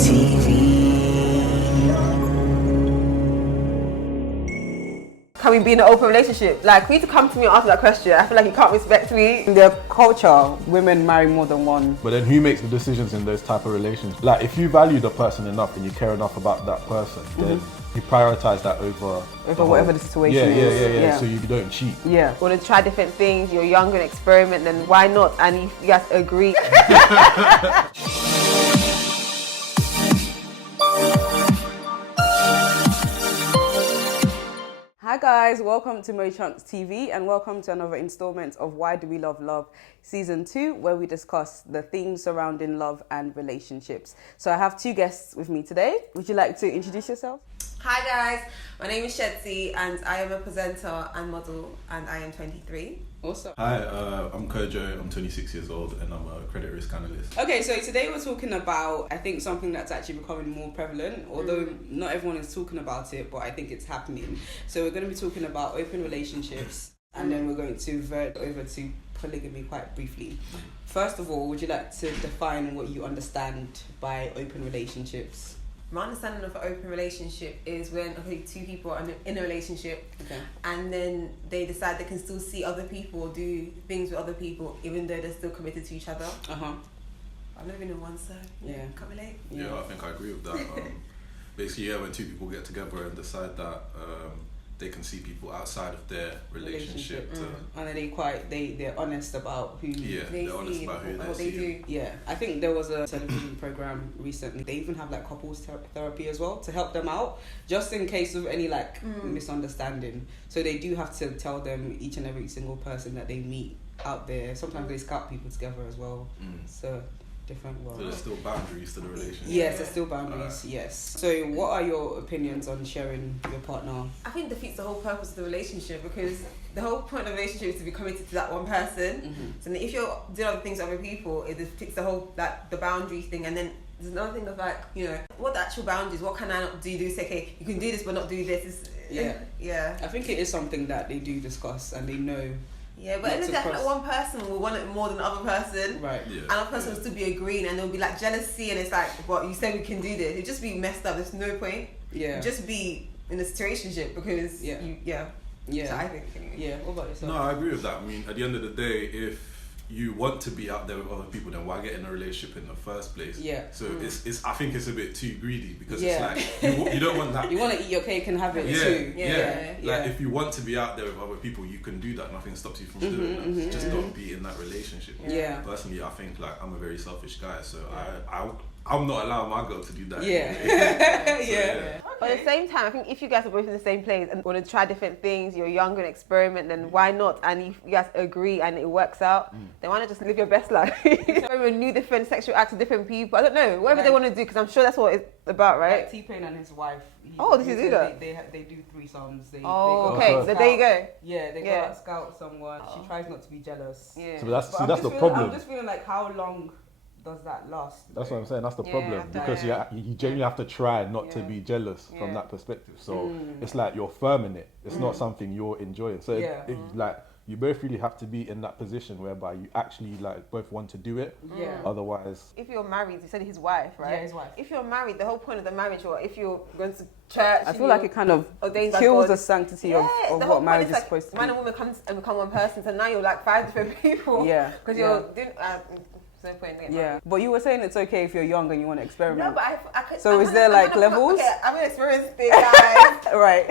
Can we be in an open relationship? Like, for you to come to me and ask that question, I feel like you can't respect me. In their culture, women marry more than one. But then who makes the decisions in those type of relations? Like, if you value the person enough and you care enough about that person, then you prioritize that over whatever the situation is. Yeah, so you don't cheat. Yeah. You want to try different things, you're young and experiment, then why not? And if you guys agree. Hi guys, welcome to mochunkstv and welcome to another installment of Why Do We Love Love Season 2, where we discuss the themes surrounding love and relationships. So I have two guests with me today. Would you like to introduce yourself? Hi guys, my name is Shedzi and I am a presenter and model and I am 23. Awesome. Hi, I'm Kojo, I'm 26 years old and I'm a credit risk analyst. Okay, so today we're talking about, I think, something that's actually becoming more prevalent, although not everyone is talking about it, but I think it's happening. So we're going to be talking about open relationships and then we're going to vert over to polygamy quite briefly. First of all, would you like to define what you understand by open relationships? My understanding of an open relationship is when two people are in a relationship and then they decide they can still see other people, do things with other people, even though they're still committed to each other. I've never been in one, so can't relate. Yeah, I think I agree with that. Basically, when two people get together and decide that they can see people outside of their relationship. And then they're honest about who they're honest about who they do. Yeah, I think there was a television program recently. They even have like couples therapy as well to help them out, just in case of any misunderstanding. So they do have to tell them, each and every single person that they meet out there. Sometimes they scout people together as well. So different world. So there's still boundaries to the relationship. Yes, there's still boundaries. Yes. So what are your opinions on sharing your partner? I think defeats the whole purpose of the relationship, because the whole point of the relationship is to be committed to that one person. So then if you're doing other things with other people, it defeats the whole the boundary thing. And then there's another thing of what the actual boundaries, what can I not do? Say, okay, you can do this but not do this. I think it is something that they do discuss and they know. Yeah, but in the end, one person will want it more than the other person. Right. Yeah. And other person will still be agreeing, and there'll be like jealousy, and it's like, what, you said we can do this. It'd just be messed up. There's no point. Yeah. Just be in a situationship because So I think anyway. Yeah. What about yourself? No, I agree with that. I mean, at the end of the day, if you want to be out there with other people, then why get in a relationship in the first place? Yeah. So it's I think it's a bit too greedy, because it's like you don't want that. You want to eat your cake and have it too. Yeah. Like if you want to be out there with other people, you can do that. Nothing stops you from doing that. Just don't be in that relationship. Yeah. Personally, I think I'm a very selfish guy, so I'm not allowing my girl to do that. But at the same time, I think if you guys are both in the same place and want to try different things, you're young and experiment, then why not? And if you guys agree and it works out, then why not just live your best life? Maybe new different sexual acts with different people. I don't know, whatever they want to do, because I'm sure that's what it's about, right? Like T-Pain and his wife. Does he do that? They do threesomes. They so there you go. Yeah, they go out scout someone. She tries not to be jealous. Yeah. So that's the problem. I'm just feeling like, how long does that last? That's what I'm saying. That's the problem, because you genuinely have to try not to be jealous from that perspective. So it's like you're firm in it. It's not something you're enjoying. So you both really have to be in that position whereby you actually both want to do it. Yeah. Otherwise, if you're married, you said his wife, right? Yeah, his wife. If you're married, the whole point of the marriage, or if you're going to church, I feel like it kind of kills the sanctity of what marriage is supposed to be. Man and woman comes and become one person, so now you're like 5 different people. Yeah. Because you're doing. No point in it. But you were saying it's okay if you're young and you want to experiment. No, but I could. So is there levels? Okay, I'm an experienced thing, guys. Right.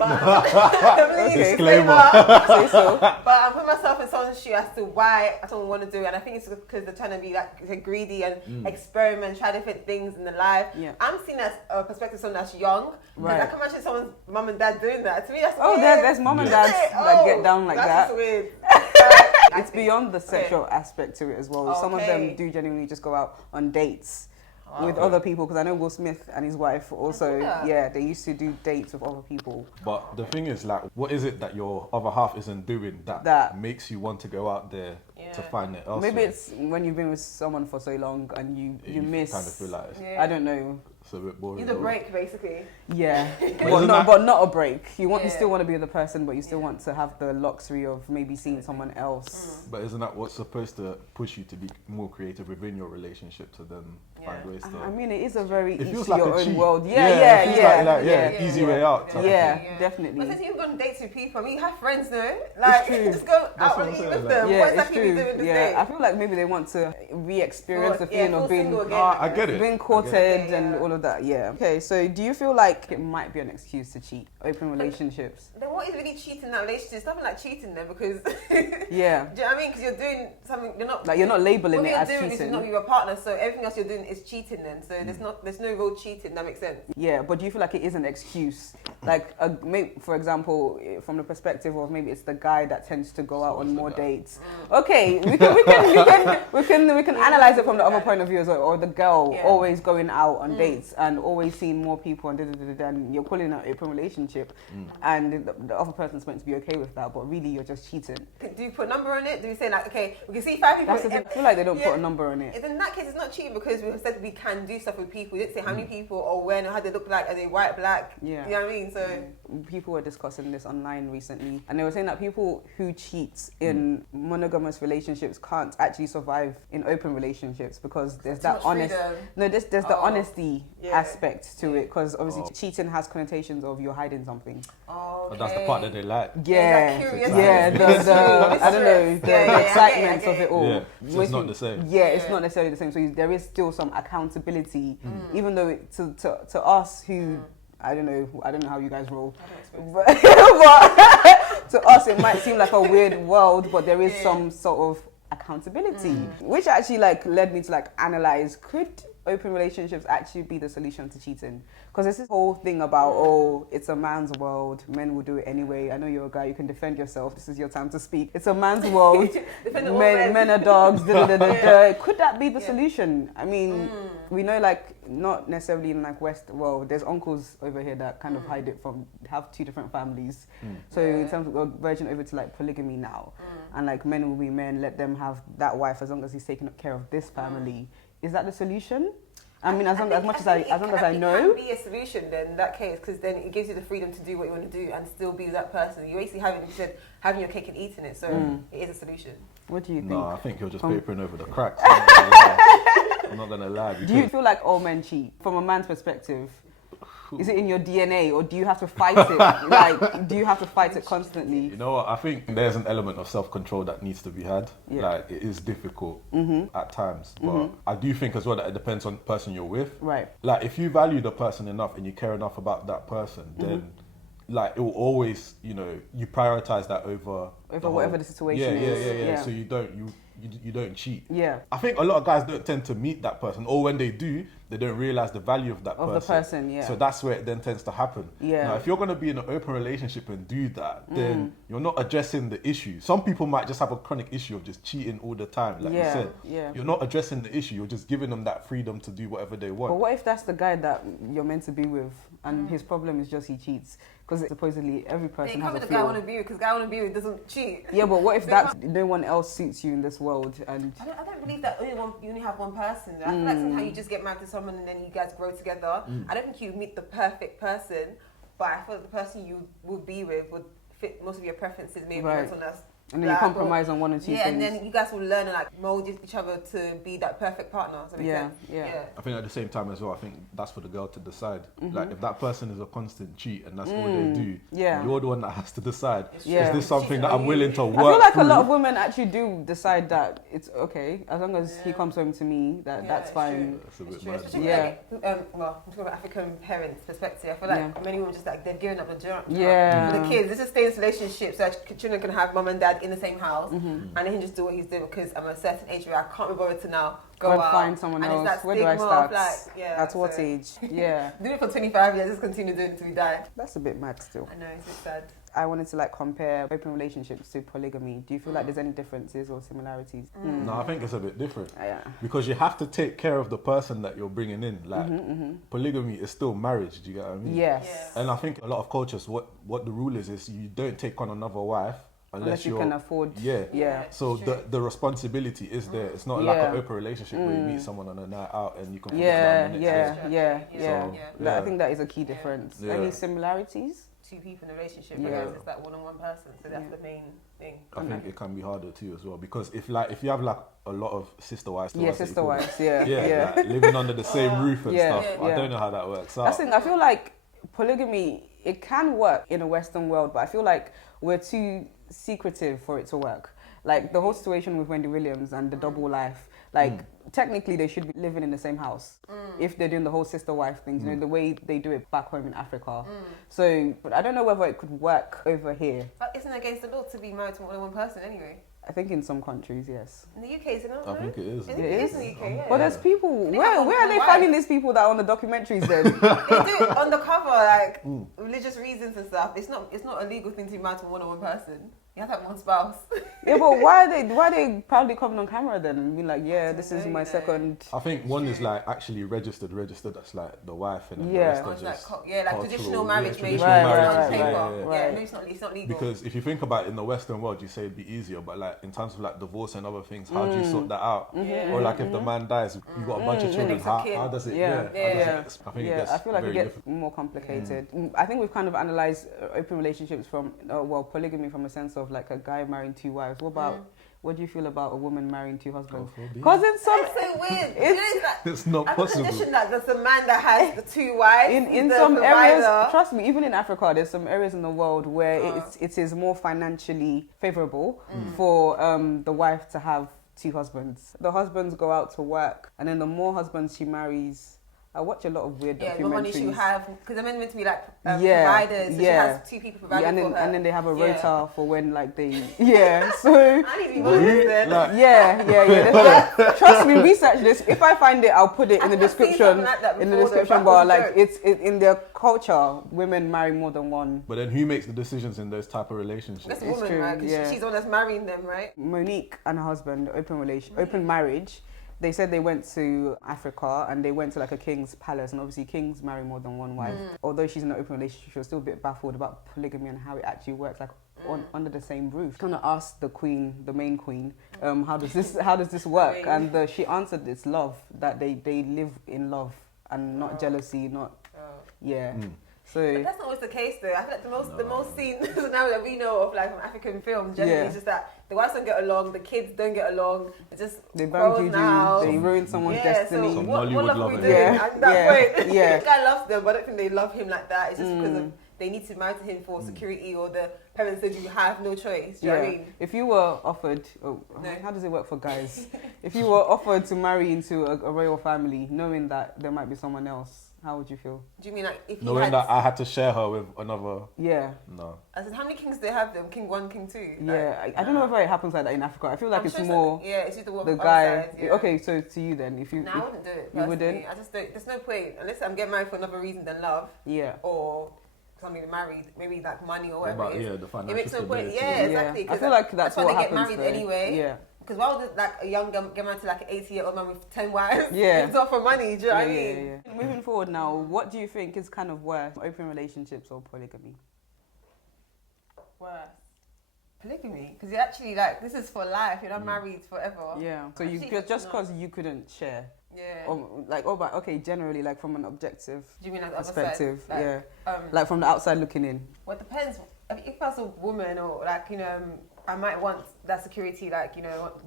Disclaimer. Say so. But I'm putting myself in someone's shoe as to why someone want to do it, and I think it's because they're trying to be greedy and experiment, try different things in their life. Yeah. I'm seeing as a perspective of someone that's young. Right. I can imagine someone's mum and dad doing that. To me, that's weird. There's mum and dads that get down like that. That's weird. It's beyond the sexual aspect to it as well. Some of them do genuinely just go out on dates with other people, because I know Will Smith and his wife also, they used to do dates with other people. But the thing is, what is it that your other half isn't doing that makes you want to go out there to find it elsewhere? Maybe it's when you've been with someone for so long and you miss. Kind of feel like I don't know. It's a bit boring. You need a break, basically. Yeah, but not a break. You still want to be with the person, but you still want to have the luxury of maybe seeing someone else. But isn't that what's supposed to push you to be more creative within your relationship to then find ways to... I mean, it is a very each feels to like your a own cheat. world. Easy way out. Definitely. But since you've gone on dates with people, I mean, you have friends, no? Like, you just go out and eat with them. Yeah, what exactly are you doing this day? I feel like maybe they want to re-experience the feeling of being I get it. being courted and all of that. Yeah. Okay, so do you feel like it might be an excuse to cheat? Open relationships. Then what is really cheating in that relationship? It's nothing like cheating then, because yeah. Do you know what I mean? Because you're doing something you're not labeling it as cheating. What you're doing is not with your partner, so everything else you're doing is cheating then. So there's no real cheating. That makes sense. Yeah, but do you feel like it is an excuse? Like, for example, from the perspective of maybe it's the guy that tends to go out on more dates. Okay, we can analyze it from the other point of view as well. Or the girl always going out on dates and always seeing more people and you're calling it an open relationship, and the other person's meant to be okay with that, but really you're just cheating. Do you put a number on it? Do we say like, okay, we can see 5 people? I feel like they don't put a number on it. In that case, it's not cheating because we said we can do stuff with people. We didn't say how many people or when or how they look like. Are they white, black? Yeah. You know what I mean? So people were discussing this online recently, and they were saying that people who cheat in monogamous relationships can't actually survive in open relationships because there's that there's the honesty aspect to it, because obviously cheating has connotations of you're hiding something. Okay. But that's the part that they like. I don't know, the excitement of it all. Yeah, so it's not the same. Yeah, it's not necessarily the same. So there is still some accountability, even though to us who I don't know how you guys roll, but to us it might seem like a weird world, but there is some sort of accountability, which actually led me to analyze, could open relationships actually be the solution to cheating? Because there's this whole thing about, it's a man's world, men will do it anyway. I know you're a guy, you can defend yourself, this is your time to speak. It's a man's world, men are dogs, Could that be the solution? I mean, we know not necessarily in West world, there's uncles over here that kind of hide it from, have 2 different families. So in terms of we're verging over to polygamy now, and men will be men, let them have that wife as long as he's taking care of this family. Is that the solution? I mean, as long as I know, it can be a solution then in that case, because then it gives you the freedom to do what you want to do and still be with that person. You're basically having your cake and eating it, so it is a solution. What do you think? No, I think you're just papering over the cracks. I'm not gonna lie. Do you feel like all men cheat from a man's perspective? Is it in your DNA, or do you have to fight it? Do you have to fight it constantly? You know what? I think there's an element of self-control that needs to be had. Yeah. It is difficult at times, but I do think as well that it depends on the person you're with. Right. If you value the person enough and you care enough about that person, then it will always, you prioritize that over whatever the situation is. Yeah. So you don't cheat. Yeah. I think a lot of guys don't tend to meet that person, or when they do, they don't realize the value of that person. Yeah. So that's where it then tends to happen. Yeah. Now, if you're going to be in an open relationship and do that, then you're not addressing the issue. Some people might just have a chronic issue of just cheating all the time, like you said. Yeah. You're not addressing the issue. You're just giving them that freedom to do whatever they want. But what if that's the guy that you're meant to be with, and his problem is just he cheats? Because supposedly every person has a flaw. The guy I want to be with, because guy I want to be with doesn't cheat. Yeah, but what if no one else suits you in this world? And I don't believe that you only have one person. I feel like sometimes you just get married to someone and then you guys grow together. I don't think you meet the perfect person, but I feel like the person you would be with would fit most of your preferences, maybe not on us. And then you compromise on one or two things. Yeah, and then you guys will learn and mold each other to be that perfect partner. Does that make sense? Yeah. I think at the same time as well, I think that's for the girl to decide. If that person is a constant cheat and that's all they do, you're the one that has to decide. Is this something that I'm willing to work I feel like through? A lot of women actually do decide that it's okay as long as he comes home to me. That's fine. That's a bit true. mad. Especially I'm talking about African parents' perspective. I feel like many women just they've given up the job for the kids. Let's just stay in this relationship so that children can have mum and dad in the same house. And he can just do what he's doing because I'm a certain age where I can't be bothered to now go out. Find someone else. Where do I start? At what age? Yeah. Do it for 25 years, just continue doing it until we die. That's a bit mad still. I know, it's just sad. I wanted to compare open relationships to polygamy. Do you feel like there's any differences or similarities? No, I think it's a bit different. Yeah. Because you have to take care of the person that you're bringing in. Polygamy is still marriage, do you get what I mean? Yes. And I think a lot of cultures, what the rule is you don't take on another wife unless you can afford. So the responsibility is there. It's not like an open relationship where you meet someone on a night out and you can. I think that is a key difference. Any similarities? Two people in a relationship, because it's that one-on-one person. So that's the main thing. I think it can be harder too as well, because if you have like a lot of sister wives, like, living under the same roof and stuff. I don't know how that works out. I feel like polygamy, it can work in a Western world, but I feel like we're too secretive for it to work. Like the whole situation with Wendy Williams and the double life. Like technically they should be living in the same house if they're doing the whole sister wife things, you know, the way they do it back home in Africa. So, but I don't know whether it could work over here. But isn't it against the law to be married to more than one person anyway? I think in some countries, yes. In the UK, is it not? I think it is. It is in the UK, yeah. But there's people, where are they finding these people that are on the documentaries then? They do it on the cover, like religious reasons and stuff. It's not a legal thing to be married to more than one person. You have to have one spouse. Yeah, but why are they proudly coming on camera then and being like, this is my second? I think one is like actually registered. That's like the wife, and the rest are just like traditional marriage, maybe. Right. It's not legal. Because if you think about it, in the Western world, you say it'd be easier, but like in terms of like divorce and other things, how do you sort that out? Or like if the man dies, you got a bunch of children. How does it? I think it gets. I feel like it gets more complicated. I think we've kind of analysed open relationships from polygamy from a sense of like a guy marrying two wives. What do you feel about a woman marrying two husbands? Because in some, it's so weird. It's not possible. Condition that there's a man that has the two wives. In some areas, trust me, even in Africa, there's some areas in the world where it is more financially favourable for the wife to have two husbands. The husbands go out to work, and then the more husbands she marries. I watch a lot of weird documentaries. The money she have, because they're meant to be like providers. So she has two people providing for her. And then they have a rota for when like they So I need to be honest then. Trust me, research this. If I find it, I'll put it in the description. In the description bar, like it's in their culture, women marry more than one. But then who makes the decisions in those type of relationships? That's a woman, right? Because she's the one that's marrying them, right? Monique and her husband, open marriage. They said they went to Africa and they went to like a king's palace, and obviously kings marry more than one wife. Although she's in an open relationship, she was still a bit baffled about polygamy and how it actually works, like under the same roof. Kind of asked the main queen, how does this work? And she answered, it's love, that they live in love and not jealousy, So, but that's not always the case though. I feel like the most seen scenario that we know of, like from African films, generally is just that the wives don't get along, the kids don't get along, they bang juju, they ruin someone's destiny. So what love are we doing at that point? The guy loves them, but I don't think they love him like that. It's just because they need to marry to him for security, or the parents said you have no choice. Do you know what I mean? If you were offered, how does it work for guys? If you were offered to marry into a royal family, knowing that there might be someone else, how would you feel? Do you mean like if knowing that I had to share her with another? No. I said, how many kings do they have them? King 1, King 2? I don't know if it happens like that in Africa. I feel like it's more. It's just the guy. Okay, so to you then, if you. No, I wouldn't do it. Personally. You wouldn't. I just don't. There's no point unless I'm getting married for another reason than love. Or something married, maybe like money or whatever. The financial. It makes no point. Exactly. I feel like that's what why they happens. Get married anyway. Because why would like a young girl get married to like an 80-year-old man with 10 wives? It's not for money, do you know what I mean? Moving forward now, what do you think is kind of worse, open relationships or polygamy? Worse. Polygamy, because you're actually like, this is for life, you're not married forever. So you just because you couldn't share. Generally, like from an objective do you mean like perspective, outside? Like from the outside looking in. Well, it depends. If I was a woman or like, I might want that security, like,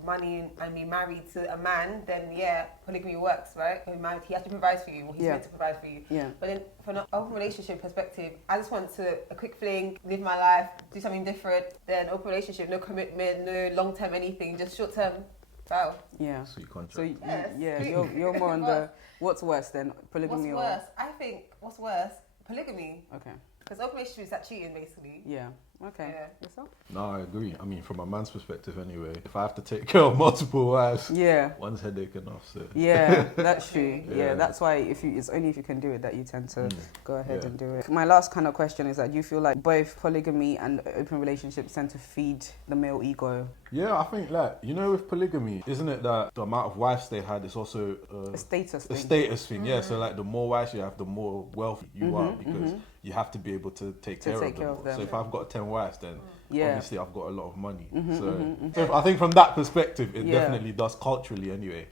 money and be married to a man, then polygamy works, right? When married, he has to provide for you, or he's meant to provide for you. But then from an open relationship perspective, I just want a quick fling, live my life, do something different. Then open relationship, no commitment, no long-term anything, just short-term. Wow. Sweet contract. So you're more on the what's worse then, polygamy? What's worse? I think what's worse, polygamy. Okay. Because open relationship is that cheating, basically. Okay. Yourself? No, I agree. I mean, from a man's perspective anyway, if I have to take care of multiple wives, one's headache enough. So. That's true. That's why it's only if you can do it that you tend to go ahead and do it. My last kind of question is that do you feel like both polygamy and open relationships tend to feed the male ego? Yeah, I think with polygamy, isn't it that the amount of wives they had is also a status thing? A status thing, So like the more wives you have, the more wealthy you are, because you have to be able to take care of them. So if I've got 10 wives, then obviously I've got a lot of money. So I think from that perspective, it definitely does culturally anyway.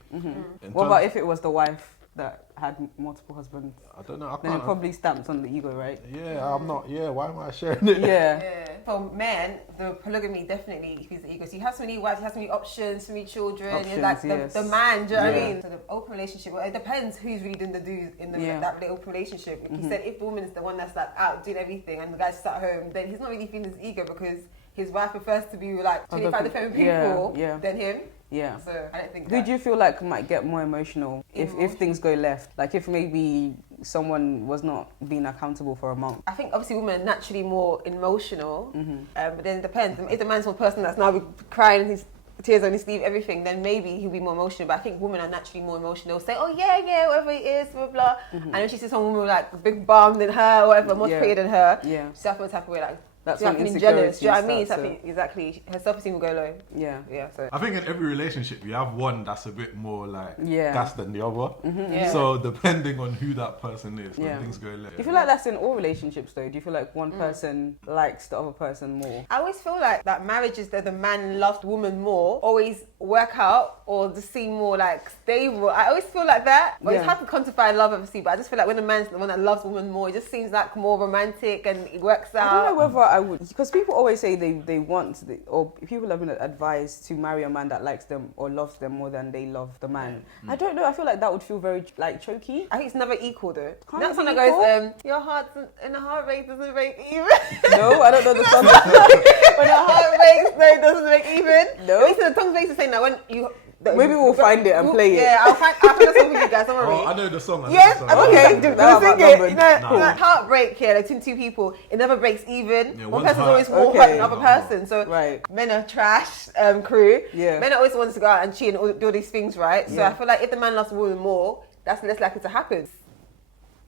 What about if it was the wife that had multiple husbands? I don't know. Then it probably stamps on the ego, right? Yeah, I'm not. Yeah, why am I sharing it? Yeah. For men, the polygamy definitely feeds the ego. So you have so many wives, you have so many options, so many children. Options, you're like the man, do you know what I mean? So the open relationship, well, it depends who's really doing the do's in that open relationship. Like you said, if the woman is the one that's like out doing everything and the guy's sat at home, then he's not really feeling his ego because his wife prefers to be with like 25 different people than him. Yeah. So I don't think. Who do you feel like might get more emotional if things go left? Like if maybe someone was not being accountable for a month. I think obviously women are naturally more emotional, but then it depends. If the man's one person that's now crying his tears on his sleeve, everything, then maybe he'll be more emotional. But I think women are naturally more emotional. They'll say, oh yeah, whatever it is, blah blah. And when she sees some woman with like a big bum than her, or whatever, more prettier than her, she's feels type of way like. That's when feeling jealous. Do you know what I mean? So. Exactly. Her self-esteem will go low. Yeah. So I think in every relationship you have one that's a bit more like gas than the other. Yeah. So depending on who that person is, when things go left. Do you feel like that's in all relationships though? Do you feel like one person likes the other person more? I always feel like that marriages that the man loves the woman more always work out or just seem more like stable. I always feel like that. But it's hard to quantify love obviously, but I just feel like when the man's the one that loves the woman more, it just seems like more romantic and it works out. I don't know whether I would, because people always say they want, or people have been advised to marry a man that likes them or loves them more than they love the man. I don't know, I feel like that would feel very like choky. I think it's never equal though. Can't That it song be that equal? goes, your heart and the heart rate doesn't break even. No, I don't know the song. When the heart breaks, no, it doesn't break even. No. Listen, the song's basically saying that when you... Maybe we'll find it and play it. Yeah, I'll find a song for you guys, don't worry. Oh, I know the song. Yes, okay. That Just about sing it. numbered. You know, Nah. like heartbreak here, like between two people, it never breaks even. Yeah, one one's person's hurt. always more Okay. hurt than the other person. So Right. men are trash crew. Yeah. Men are always the ones to go out and cheat and do all these things, right? So I feel like if the man loves the woman more, that's less likely to happen.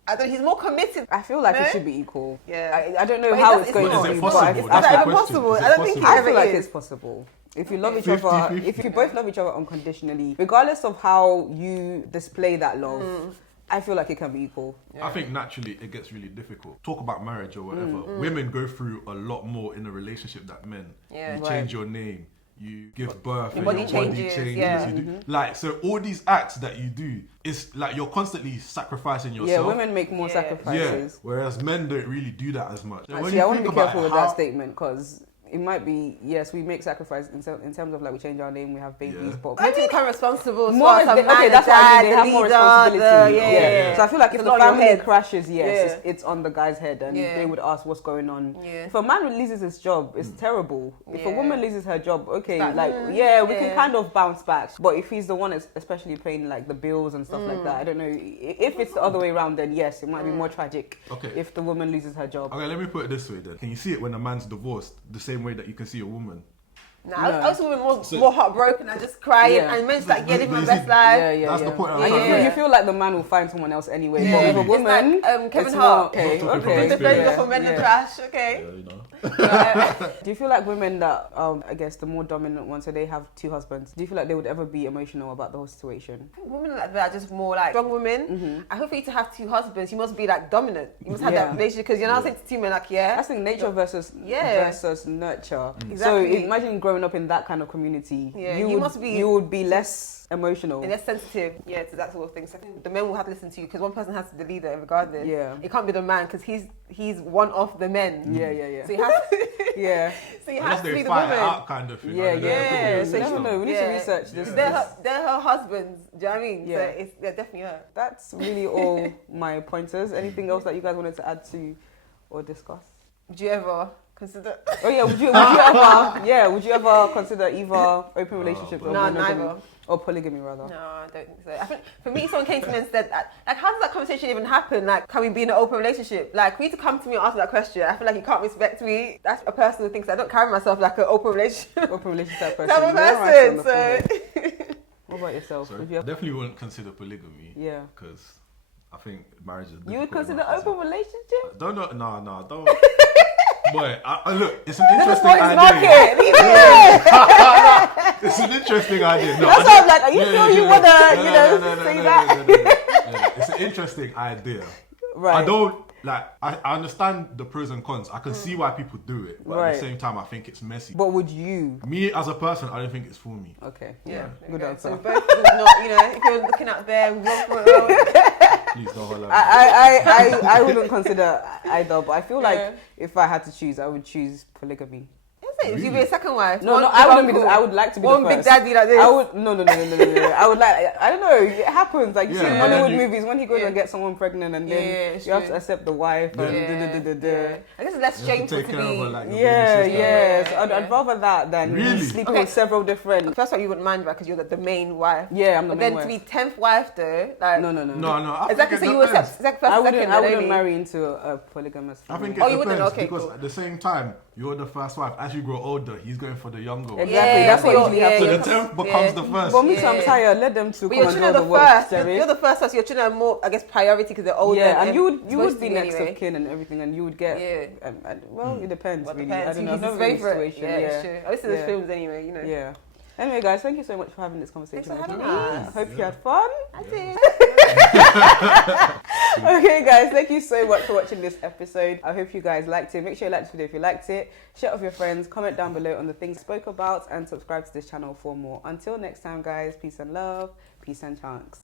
I don't. He's more committed. I feel like No? it should be equal. Yeah. I don't know But how it's it's going not. to Is be. it but possible? I That's feel the Is that question. possible? Is it I don't think possible? I ever feel like is. it's possible. If you love each 50, other, 50. if you both love each other unconditionally, regardless of how you display that love, I feel like it can be equal. I think naturally it gets really difficult. Talk about marriage or whatever. Women go through a lot more in a relationship than men. Yeah. You Right. change your name, you give birth, Your and body changes, yeah. You do, like, so all these acts that you do, it's like you're constantly sacrificing yourself. Yeah, women make more Yeah. sacrifices. Whereas men don't really do that as much. And when Actually, you I want to think be about careful with how- that statement because it might be, yes, we make sacrifice in terms of like we change our name, we have babies, Yeah. but Men to become responsible as more far is as a the, man, okay, that's a what I dad, mean. They the have more leader, responsibility. yeah. So I feel like if It's the a lot on your family head. crashes, yes, Yeah. it's on the guy's head, and Yeah. they would ask what's going on. Yeah. If a man loses his job, it's terrible. If a Yeah. woman loses her job, okay, Like, like we yeah. can kind of bounce back. But if he's the one that's especially paying like the bills and stuff like that, I don't know. If it's the other way around, then yes, it might be more tragic. Okay. If the woman loses her job. Okay, let me put it this way then. Can you see it when a man's divorced the same way that you can see a woman? Nah, I was women more So- more heartbroken and just crying, Yeah. and men's like, yeah, living my But best you life. That's the point I'm And trying to you make. feel like the man will find someone else anyway. Yeah. But with a It's woman, like, Kevin it's Hart. more, okay, Not talking from okay. The experience. friends for men Yeah. are trash, okay? Yeah, you know. Do you feel like women that, I guess the more dominant ones, so they have two husbands, do you feel like they would ever be emotional about the whole situation? Women like that are just more like strong women. I hope for you to have two husbands, you must be like dominant. You must have Yeah. that relationship because you're not saying to two men like, yeah. That's the nature versus nurture. Exactly. So imagine growing up in that kind of community. Yeah, you you would, must be- you would be less emotional. And they're sensitive, to that sort of thing. So I think the men will have to listen to you because one person has to be the leader regardless. Yeah. It can't be the man because he's one of the men. Yeah. So you have yeah. so you Unless have to they be the fight it woman. out kind of thing. Yeah, I don't know. yeah. Yeah, So so you she- never know. We need to research this. They're her husbands. Do you know what I mean? Yeah. So it's definitely her. That's really all my pointers. Anything else that you guys wanted to add to or discuss? Do you ever consider? Oh yeah, would you ever consider either open relationships or No, monogamy? neither. Or polygamy rather? No, I don't think so. I think for me, someone came to me and said, like, how does that conversation even happen? Like, can we be in an open relationship? Like, for you to come to me and ask me that question, I feel like you can't respect me. That's a person who thinks I don't carry myself like an open relationship. Open relationship person. Type of You're right on the person. forehead. So What about yourself? Sorry. Would you, Definitely wouldn't consider polygamy. yeah. Because I think marriage is. You would difficult consider enough as open relationship? it- Don't know. No, don't. Boy, look, it's an interesting what it's idea. market. Leave it. It's an interesting idea. No, That's I why I'm like, are you Yeah, sure yeah, you yeah. wanna, No, you no, know, no, say no, that? no. It's an interesting idea. Right. I don't like I understand the pros and cons. I can see why people do it, but at the same time, I think it's messy. But would you? Me as a person, I don't think it's for me. Okay. Yeah. Good answer. So both of us not, if you're looking out there, Please don't hold on. I wouldn't consider either, but I feel like if I had to choose, I would choose polygamy. Really? You'd be a second wife. No, I wouldn't be. I would like to be one the first. Big Daddy like this. I would no. I would like. I don't know. It happens. Like you see in Hollywood movies when he goes and gets someone pregnant, and then you have to accept the wife. I guess it's less shameful to be. I'd rather that than sleeping with several different. First of all, you wouldn't mind, right? Because you're the main wife. Yeah, I'm the main wife. But then to be 10th wife, though, like no. Exactly. So you accept. I wouldn't marry into a polygamous family. I think it depends because at the same time, you're the first wife. As you grow older, he's going for the younger one. Exactly, that's what usually happens. So the 10th becomes the first. But me, I'm tired. Let them two but come and do the work. You're the first, so your children are more, I guess, priority because they're older. Yeah, and you would be next of kin and everything, and you would get. Well, it depends really. I don't know. He's his favourite. Yeah, it's true. This is the films anyway, Yeah. Anyway, guys, thank you so much for having this conversation with me. I hope you had fun. I did. Okay, guys, thank you so much for watching this episode. I hope you guys liked it. Make sure you like this video if you liked it. Share it with your friends. Comment down below on the things spoke about and subscribe to this channel for more. Until next time, guys, peace and love. Peace and chunks.